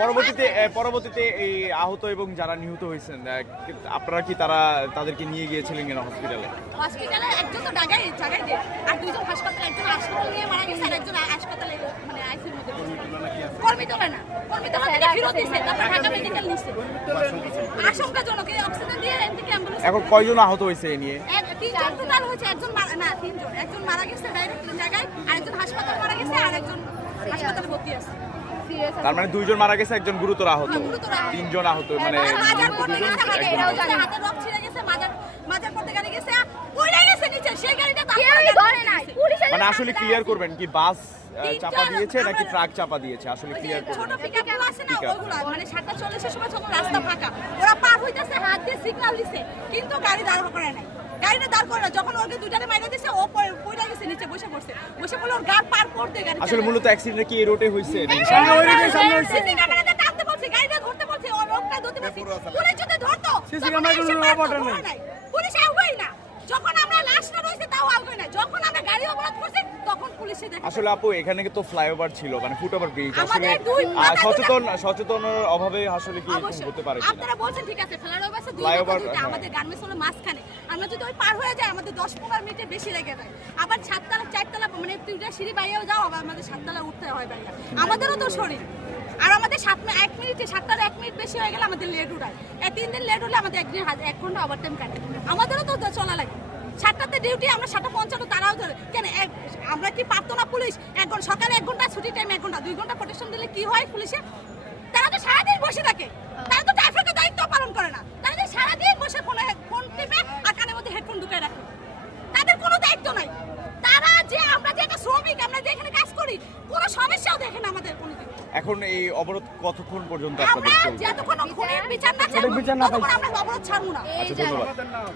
পরবর্তীতে এই আহত এবং যারা নিহত হয়েছেন আপনারা কি তাদেরকে নিয়ে গিয়েছিলেন কেন হসপিটালে? একজন তো জায়গায় দেয় আর দুইজন হাসপাতালে, একজন হাসপাতালে নিয়ে মারা গেছে আর একজন হাসপাতালে মানে আইসিইউর মধ্যে। কর্মী তোলা ফেরত দিয়েছে, তারপর ঢাকা মেডিকেল নিছে। আশঙ্কাজনক অক্সিজেন দিয়ে এনটিকে অ্যাম্বুলেন্স। এখন কয়জন আহত হয়েছে এ নিয়ে? তিনজন টোটাল হয়েছে, তিনজন। একজন মারা গেছে ডাইরেক্ট জায়গায়, আর একজন হাসপাতালে মারা গেছে, আর একজন হাসপাতালে ভর্তি আছে। তার মানে দুইজন মারা গেছে, একজন গুরুতর আহত, তিনজন আহত। মানে হাতের রক ছিঁড়ে গেছে, মাজার পড়তে গাড়ি গেছে, পড়ে গেছে নিচে, সেই গাড়িটা ধরে নাই। মানে আসলে ক্লিয়ার করবেন কি বাস চাপা দিয়েছে নাকি ট্রাক চাপা দিয়েছে, আসলে ক্লিয়ার করবেন। ছোট পিকআপগুলো আছে না, ওইগুলো মানে 7টা 40 সময় যখন রাস্তা ফাঁকা, ওরা পার হইতাছে, হাত দিয়ে সিগন্যাল দিছে, কিন্তু গাড়ি দাঁড় করে নাই। গাড়িটা দাঁড় করে না, যখন ওকে দুইটারে মাইরা দিছে, ও পড়ে গেছে নিচে, বসে পড়ছে ওর গাড় পার করতে গাড়ি। আসলে মূলত অ্যাক্সিডেন্ট কি এই রোডে হইছে নাকি সামনে হইছে? সিসি ক্যামেরাতে টানতে বলছি, গাড়িটা ধরতে বলছি, ও লোকটা ধরতে বলছি, পুলিশ যদি ধরতো, সিসি ক্যামেরা কোনো নাই, পুলিশ আউগই না। যখন আমরা লাশটা রইছে তাও আউগই না, যখন আমরা গাড়ি অবরোধ করছি তখন পুলিশে দেখে। আসলে আপু এখানে তো ফ্লাইওভার ছিল, মানে ফুটওভার ব্রিজ, আসলে সচেতনের অভাবে আসলে কি হতে পারে কিনা? আপনারা বলছেন ঠিক আছে, ফ্লাইওভার দুইটা, আমাদের গার্মেন্টস হলো মাঝখানে, আমরা যদি ওই পার হয়ে যাই আমাদের 10-15 মিনিটের বেশি লেগে যায়। আবার 7তলা 4তলা মানে দুইটা সিঁড়ি বাইরেও যাও, আবার আমাদের 7তলা উঠতে হয় বাইরে, আমাদেরও তো শরীর। আর আমাদের 1 মিনিটে 7টার 1 মিনিট বেশি হয়ে গেলে আমাদের লেট উঠায়। 3 দিন লেট হলে আমাদের 1 ঘন্টা ওভারটাইম কাটে, আমাদেরও তো চলা লাগে। 7টাতে ডিউটি, আমরা 7:55 তারাও ধরে কেন? আমরা কি পারতো না পুলিশ? সকালে 1 ঘন্টা ছুটি টাইম, 1 ঘন্টা 2 ঘন্টা প্রোটেকশন দিলে কি হয় পুলিশে? তারা তো সারাদিন বসে থাকে, তারা তো ট্রাফিকের দায়িত্ব পালন করে না, তারা যে সারাদিন বসে ফোন টিপে আর কানের মধ্যে হেডফোন ঢুকায় রাখে, তাদের কোনো দায়িত্ব নাই। তারা যে আমরা যে একটা শ্রমিক, আমরা যে এখানে কাজ করি, কোনো সমস্যাও দেখেন আমাদের কোনোদিন। এখন এই অবরোধ কতক্ষণ পর্যন্ত আমরা আপনাদের চলবে? যতক্ষণ খুনের বিচার না চাই, ততক্ষণ আমরা অবরোধ ছাড়বো না। আচ্ছা, ধন্যবাদ।